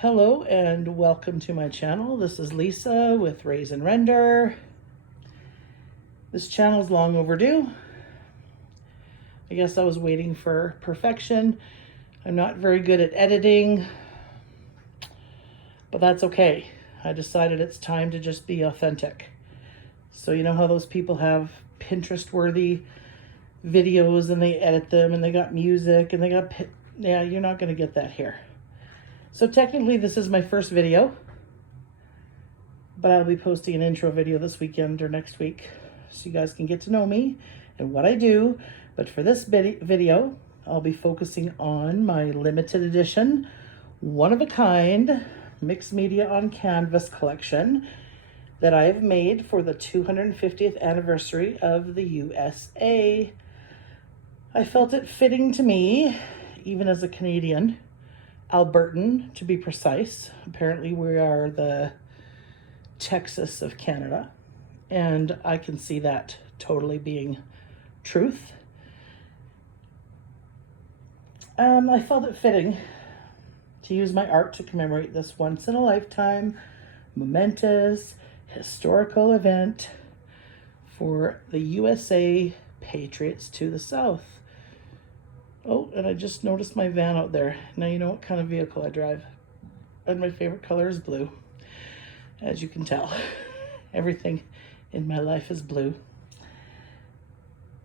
Hello and welcome to my channel. This is Lisa with Raise and Render. This channel is long overdue. I guess I was waiting for perfection. I'm not very good at editing, but that's okay. I decided it's time to just be authentic. So you know how those people have Pinterest-worthy videos and they edit them and they got music and they got, yeah, you're not gonna get that here. So technically this is my first video, but I'll be posting an intro video this weekend or next week so you guys can get to know me and what I do. But for this video, I'll be focusing on my limited edition, one-of-a-kind mixed media on canvas collection that I have made for the 250th anniversary of the USA. I felt it fitting to me, even as a Canadian, Albertan to be precise. Apparently we are the Texas of Canada, and I can see that totally being truth. I felt it fitting to use my art to commemorate this once in a lifetime, momentous, historical event for the USA Patriots to the South. Oh, and I just noticed my van out there. Now you know what kind of vehicle I drive. And my favorite color is blue. As you can tell, everything in my life is blue.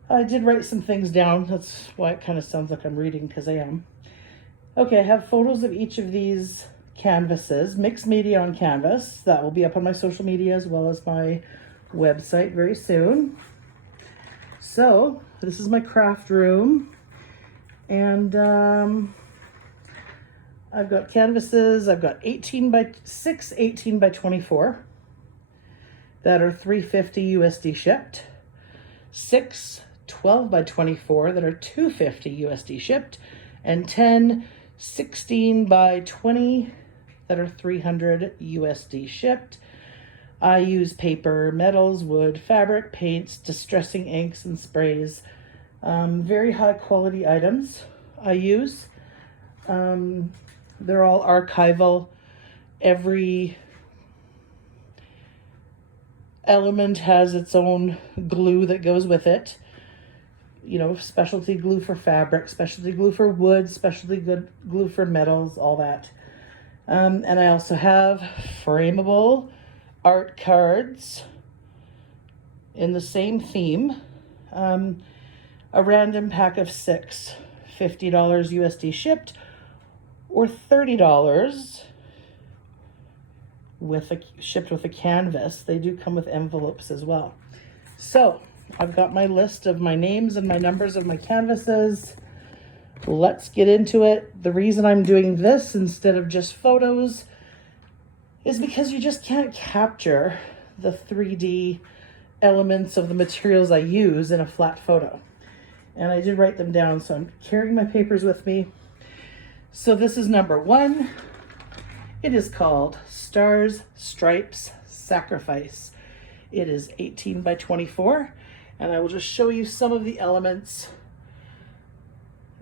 I did write some things down. That's why it kind of sounds like I'm reading, because I am. Okay, I have photos of each of these canvases, mixed media on canvas. That will be up on my social media as well as my website very soon. So this is my craft room. And I've got canvases. I've got 18 by 24 that are $350 USD shipped, 6 12 by 24 that are $250 USD shipped, and 10 16 by 20 that are $300 USD shipped. I use paper, metals, wood, fabric, paints, distressing inks, and sprays. Very high quality items I use. They're all archival. Every element has its own glue that goes with it. You know, specialty glue for fabric, specialty glue for wood, specialty glue for metals, all that. And I also have frameable art cards in the same theme. A random pack of 6, $50 USD shipped, or $30 shipped with a canvas. They do come with envelopes as well. So I've got my list of my names and my numbers of my canvases. Let's get into it. The reason I'm doing this instead of just photos is because you just can't capture the 3D elements of the materials I use in a flat photo. And I did write them down, so I'm carrying my papers with me. So this is number 1. It is called Stars, Stripes, Sacrifice. It is 18 by 24, and I will just show you some of the elements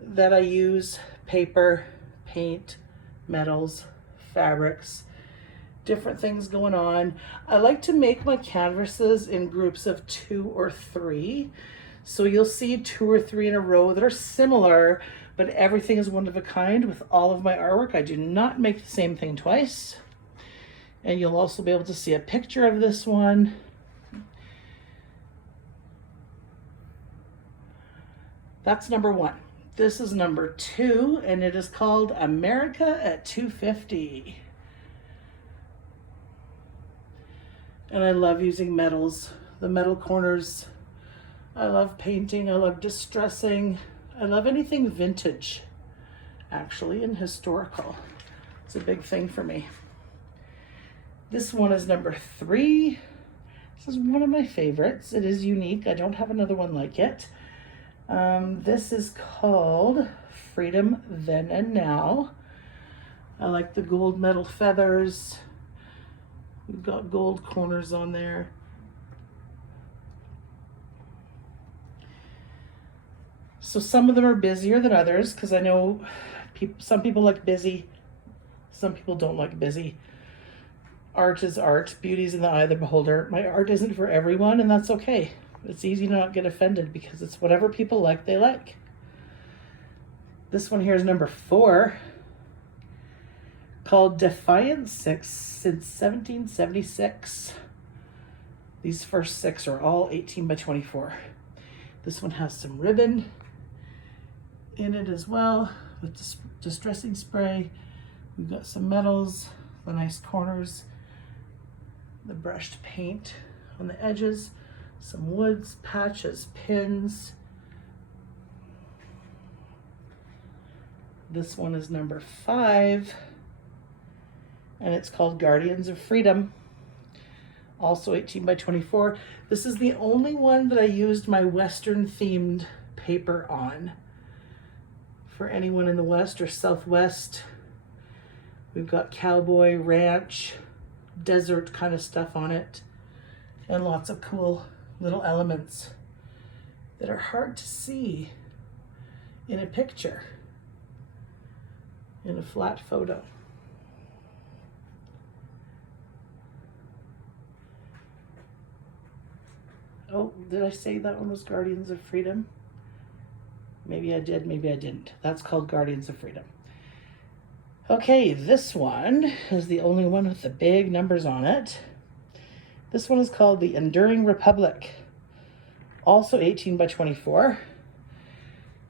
that I use: paper, paint, metals, fabrics, different things going on. I like to make my canvases in groups of 2 or 3. So you'll see 2 or 3 in a row that are similar, but everything is one of a kind with all of my artwork. I do not make the same thing twice. And you'll also be able to see a picture of this one. That's number 1. This is number 2, and it is called America at 250. And I love using metals, the metal corners. I love painting, I love distressing. I love anything vintage, actually, and historical. It's a big thing for me. This one is number 3. This is one of my favorites. It is unique. I don't have another one like it. This is called Freedom Then and Now. I like the gold metal feathers. We've got gold corners on there. So some of them are busier than others, because I know some people like busy, Some people don't like busy. Art is art. Beauty's in the eye of the beholder. My art isn't for everyone, and that's okay. It's easy to not get offended because it's whatever people like, they like. This one here is number 4, called Defiance 6 since 1776. These first 6 are all 18 by 24. This one has some ribbon in it as well with distressing spray. We've got some metals, the nice corners, the brushed paint on the edges, some woods, patches, pins. This one is number 5, and it's called Guardians of Freedom, also 18 by 24. This is the only one that I used my Western themed paper on. For anyone in the West or Southwest, we've got cowboy, ranch, desert kind of stuff on it, and lots of cool little elements that are hard to see in a picture, in a flat photo. Oh, did I say that one was Guardians of Freedom? Maybe I did, maybe I didn't. That's called Guardians of Freedom. Okay, this one is the only one with the big numbers on it. This one is called the Enduring Republic, also 18 by 24.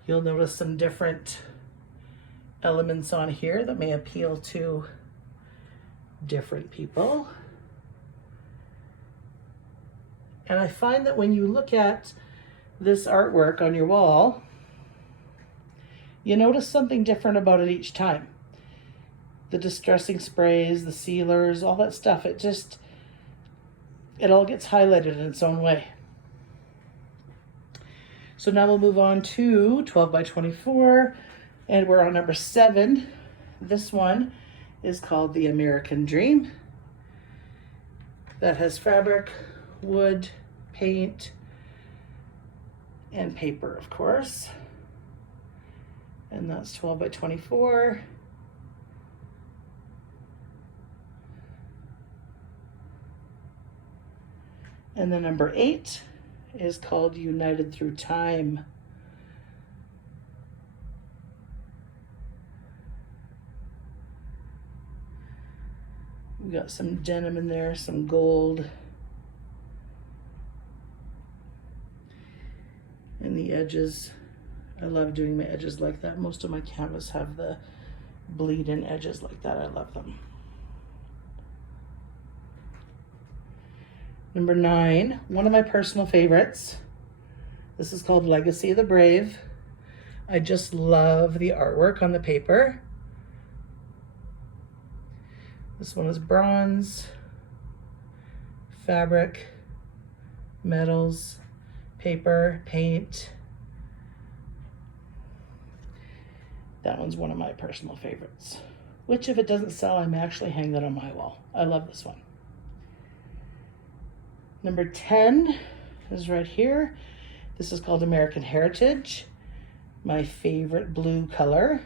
You'll notice some different elements on here that may appeal to different people. And I find that when you look at this artwork on your wall, you notice something different about it each time. The distressing sprays, the sealers, all that stuff, it all gets highlighted in its own way. So now we'll move on to 12 by 24, and we're on number 7. This one is called the American Dream. That has fabric, wood, paint, and paper, of course. And that's 12 by 24. And the number 8 is called United Through Time. We got some denim in there, some gold. And the edges, I love doing my edges like that. Most of my canvas have the bleed-in edges like that. I love them. Number 9, one of my personal favorites. This is called Legacy of the Brave. I just love the artwork on the paper. This one is bronze, fabric, metals, paper, paint. That one's one of my personal favorites, which if it doesn't sell, I may actually hang that on my wall. I love this one. Number 10 is right here. This is called American Heritage, my favorite blue color.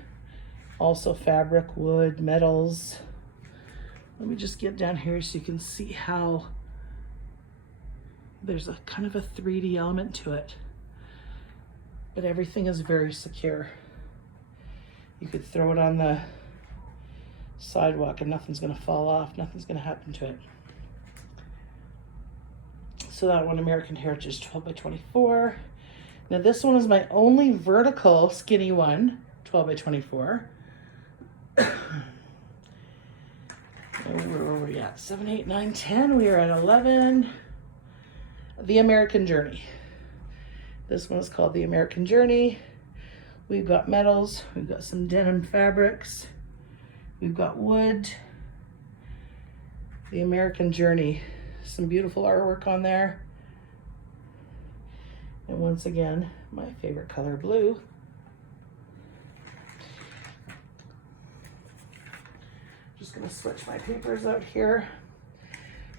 Also fabric, wood, metals. Let me just get down here so you can see how there's a kind of a 3D element to it, but everything is very secure. You could throw it on the sidewalk and nothing's gonna fall off, nothing's gonna happen to it. So that one, American Heritage, 12 by 24. Now this one is my only vertical skinny one, 12 by 24. And where were we at? 7, 8, 9, 10. We are at 11. The American Journey. This one is called The American Journey. We've got metals. We've got some denim fabrics. We've got wood. The American Journey. Some beautiful artwork on there. And once again, my favorite color, blue. Just gonna switch my papers out here.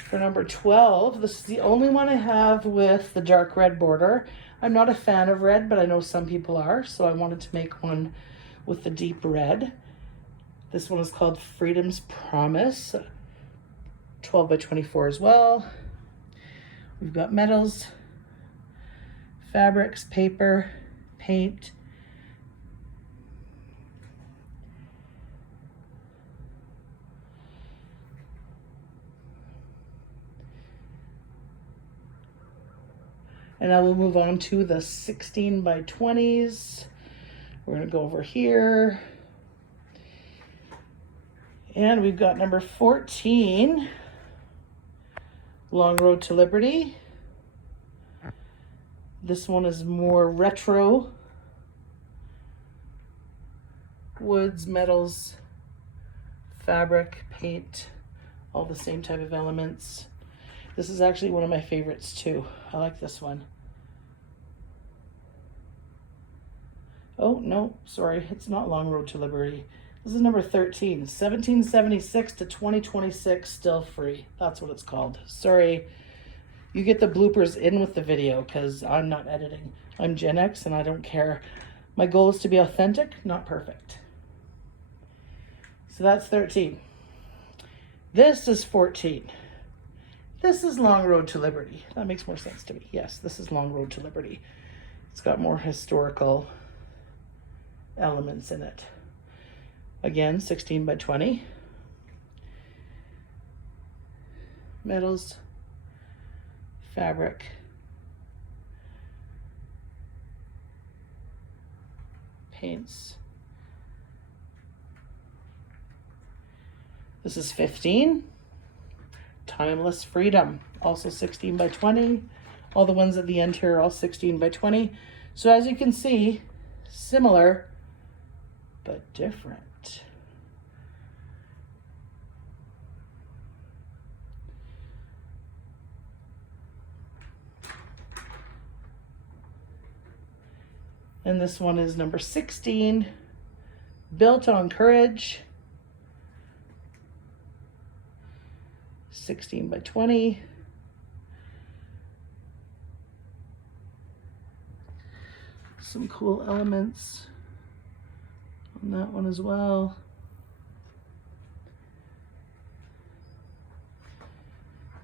For number 12, this is the only one I have with the dark red border. I'm not a fan of red, but I know some people are, so I wanted to make one with the deep red. This one is called Freedom's Promise, 12 by 24 as well. We've got metals, fabrics, paper, paint, and now we'll move on to the 16 by 20s. We're going to go over here. And we've got number 14, Long Road to Liberty. This one is more retro. Woods, metals, fabric, paint, all the same type of elements. This is actually one of my favorites too. I like this one. Oh, no, sorry, it's not Long Road to Liberty. This is number 13, 1776 to 2026, still free. That's what it's called. Sorry, you get the bloopers in with the video because I'm not editing. I'm Gen X and I don't care. My goal is to be authentic, not perfect. So that's 13. This is 14. This is Long Road to Liberty. That makes more sense to me. Yes, this is Long Road to Liberty. It's got more historical elements in it. Again, 16 by 20. Metals, fabric, paints. This is 15. Timeless Freedom, also 16 by 20. All the ones at the end here are all 16 by 20. So as you can see, similar, but different. And this one is number 16, Built on Courage, 16 by 20. Some cool elements on that one as well.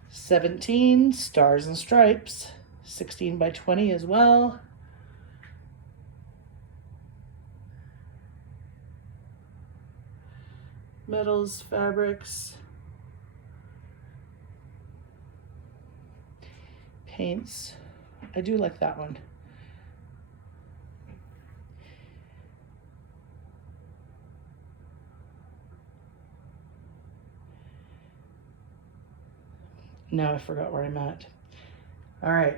"17, Stars and Stripes," 16 by 20 as well. Metals, fabrics, paints. I do like that one. Now I forgot where I'm at. All right.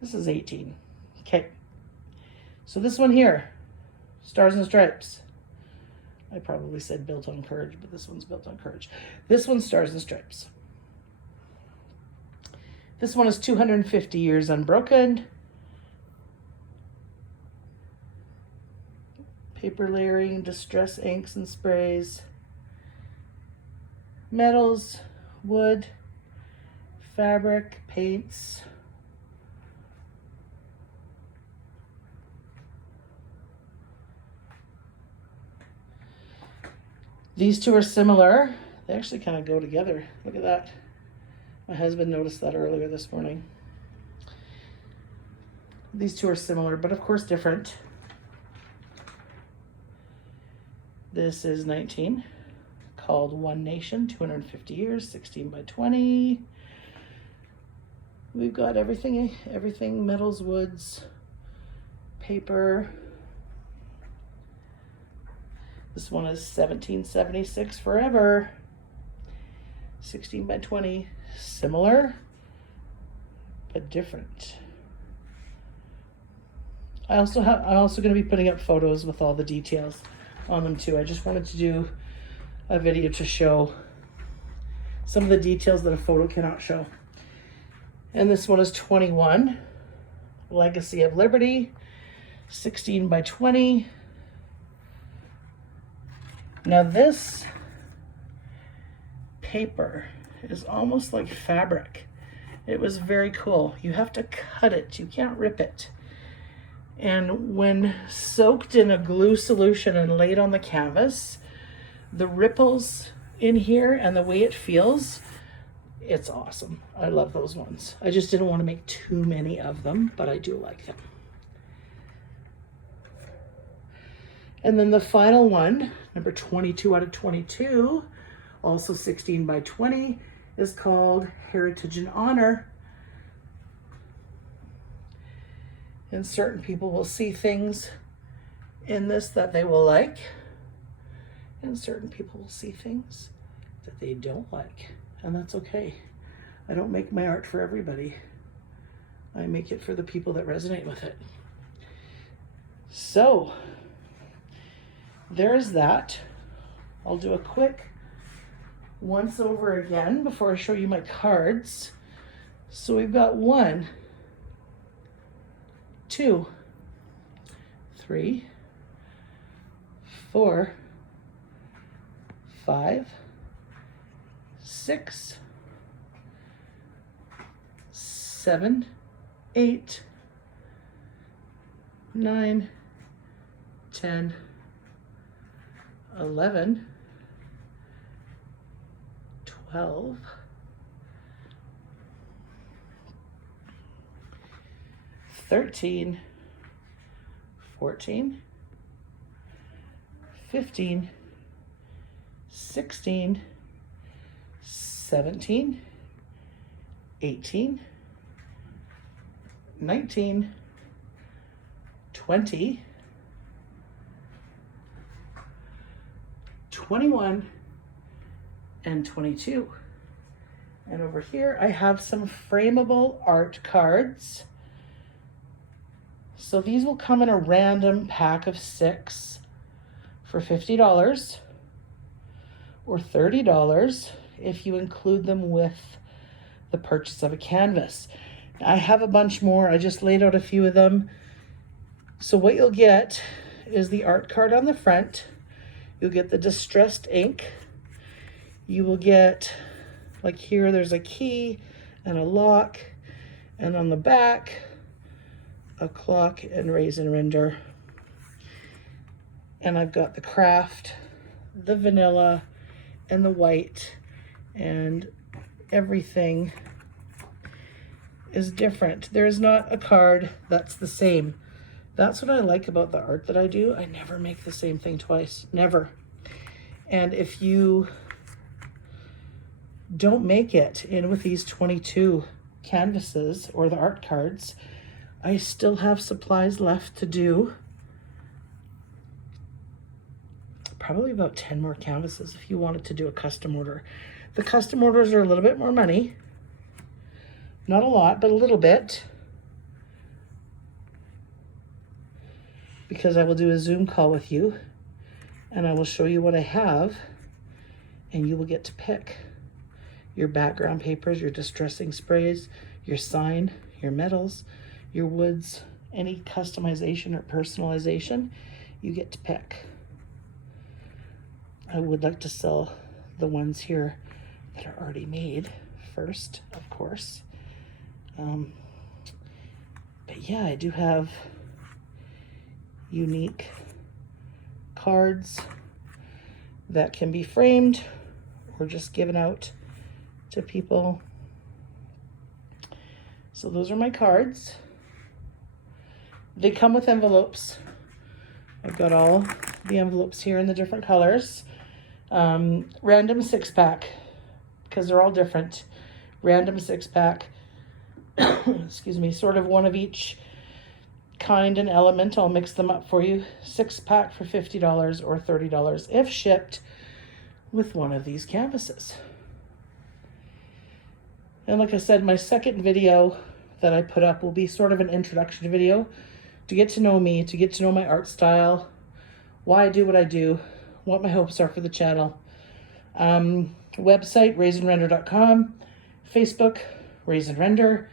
This is 18. Okay. So this one here, Stars and Stripes. I probably said Built on Courage, but this one's Built on Courage. This one's Stars and Stripes. This one is 250 Years Unbroken. Paper layering, distress inks and sprays. Metals, wood, fabric, paints. These two are similar. They actually kind of go together. Look at that. My husband noticed that earlier this morning. These two are similar, but of course different. This is 19, called One Nation, 250 Years, 16 by 20. We've got everything, metals, woods, paper. This one is 1776 Forever, 16 by 20, similar, but different. I'm also going to be putting up photos with all the details on them too. I just wanted to do a video to show some of the details that a photo cannot show. And this one is 21, Legacy of Liberty, 16 by 20. Now this paper is almost like fabric. It was very cool. You have to cut it, you can't rip it. And when soaked in a glue solution and laid on the canvas, the ripples in here and the way it feels, it's awesome. I love those ones. I just didn't want to make too many of them, but I do like them. And then the final one, number 22 out of 22, also 16 by 20, is called Heritage and Honor. And certain people will see things in this that they will like, and certain people will see things that they don't like, and that's okay. I don't make my art for everybody. I make it for the people that resonate with it. So, there's that. I'll do a quick once over again before I show you my cards. So we've got 1, 2, 3, 4, 5, 6, 7, 8, 9, 10, 11, 12, 13, 14, 15, 16, 17, 18, 19, 20, 21, and 22. And over here I have some frameable art cards. So these will come in a random pack of 6 for $50 or $30 if you include them with the purchase of a canvas. I have a bunch more. I just laid out a few of them. So what you'll get is the art card on the front. You'll get the distressed ink. You will get, like here, there's a key and a lock, and on the back, a clock and raisin render. And I've got the craft, the vanilla, and the white, and everything is different. There is not a card that's the same. That's what I like about the art that I do. I never make the same thing twice, never. And if you don't make it in with these 22 canvases or the art cards, I still have supplies left to do. Probably about 10 more canvases if you wanted to do a custom order. The custom orders are a little bit more money. Not a lot, but a little bit. Because I will do a Zoom call with you and I will show you what I have, and you will get to pick your background papers, your distressing sprays, your sign, your metals, your woods, any customization or personalization, you get to pick. I would like to sell the ones here that are already made first, of course. But yeah, I do have unique cards that can be framed or just given out to people. So those are my cards. They come with envelopes. I've got all the envelopes here in the different colors. Random 6-pack, because they're all different. Random 6-pack. Excuse me, sort of one of each kind and element. I'll mix them up for you. 6-pack for $50 or $30 if shipped with one of these canvases. And like I said, my second video that I put up will be sort of an introduction video to get to know me, to get to know my art style, why I do what I do, what my hopes are for the channel. Website, raisinrender.com, Facebook, raisinrender,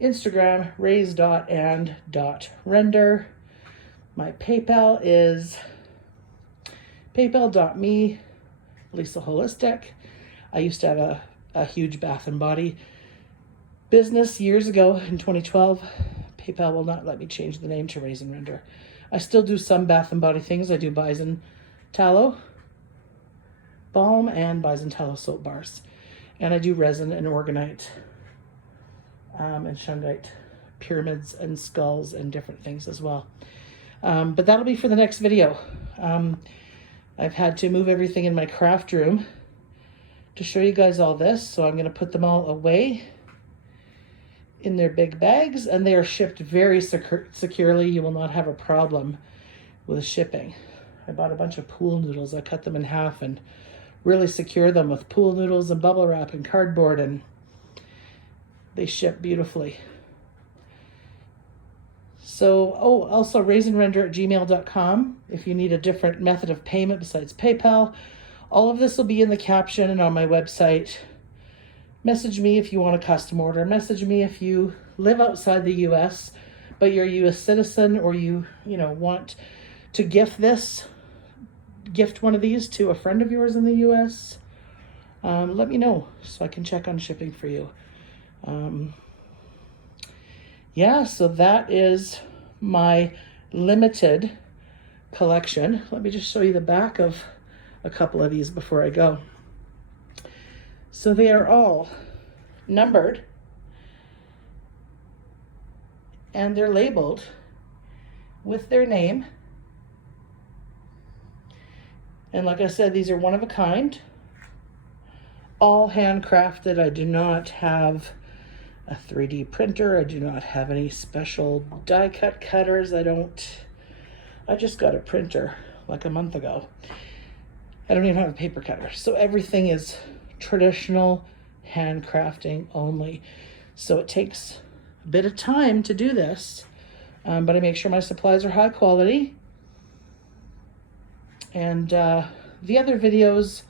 Instagram, raise.and.render. My PayPal is paypal.me, Lisa Holistic. I used to have a huge Bath and Body business years ago in 2012. PayPal will not let me change the name to Raisin Render. I still do some Bath and Body things. I do bison tallow balm and bison tallow soap bars. And I do resin and organite and shungite pyramids and skulls and different things as well. But that'll be for the next video. I've had to move everything in my craft room to show you guys all this. So I'm going to put them all away in their big bags, and they are shipped very securely. You will not have a problem with shipping. I bought a bunch of pool noodles. I cut them in half and really secure them with pool noodles and bubble wrap and cardboard, and they ship beautifully. So, also raisinrender@gmail.com if you need a different method of payment besides PayPal. All of this will be in the caption and on my website. Message me if you want a custom order. Message me if you live outside the US, but you're a US citizen, or you want to gift one of these to a friend of yours in the US. Let me know so I can check on shipping for you. Yeah, so that is my limited collection. Let me just show you the back of a couple of these before I go. So they are all numbered and they're labeled with their name. And like I said, these are one of a kind, all handcrafted. I do not have a 3D printer. I do not have any special die cut cutters. I just got a printer like a month ago. I don't even have a paper cutter. So everything is traditional handcrafting only. So it takes a bit of time to do this, but I make sure my supplies are high quality. And the other videos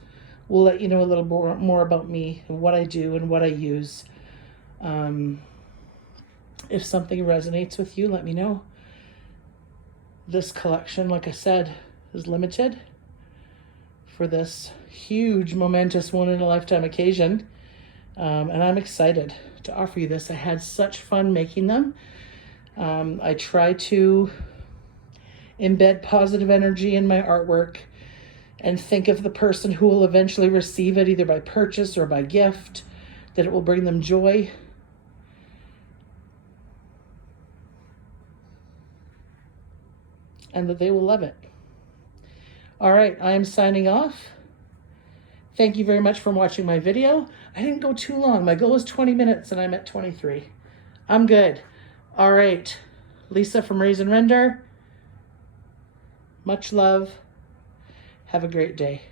will let you know a little more about me and what I do and what I use. If something resonates with you, let me know. This collection, like I said, is limited for this huge, momentous one-in-a-lifetime occasion. And I'm excited to offer you this. I had such fun making them. I try to embed positive energy in my artwork and think of the person who will eventually receive it, either by purchase or by gift, that it will bring them joy. And that they will love it. All right, I am signing off. Thank you very much for watching my video. I didn't go too long. My goal was 20 minutes and I'm at 23. I'm good. All right, Lisa from Raisin Render. Much love. Have a great day.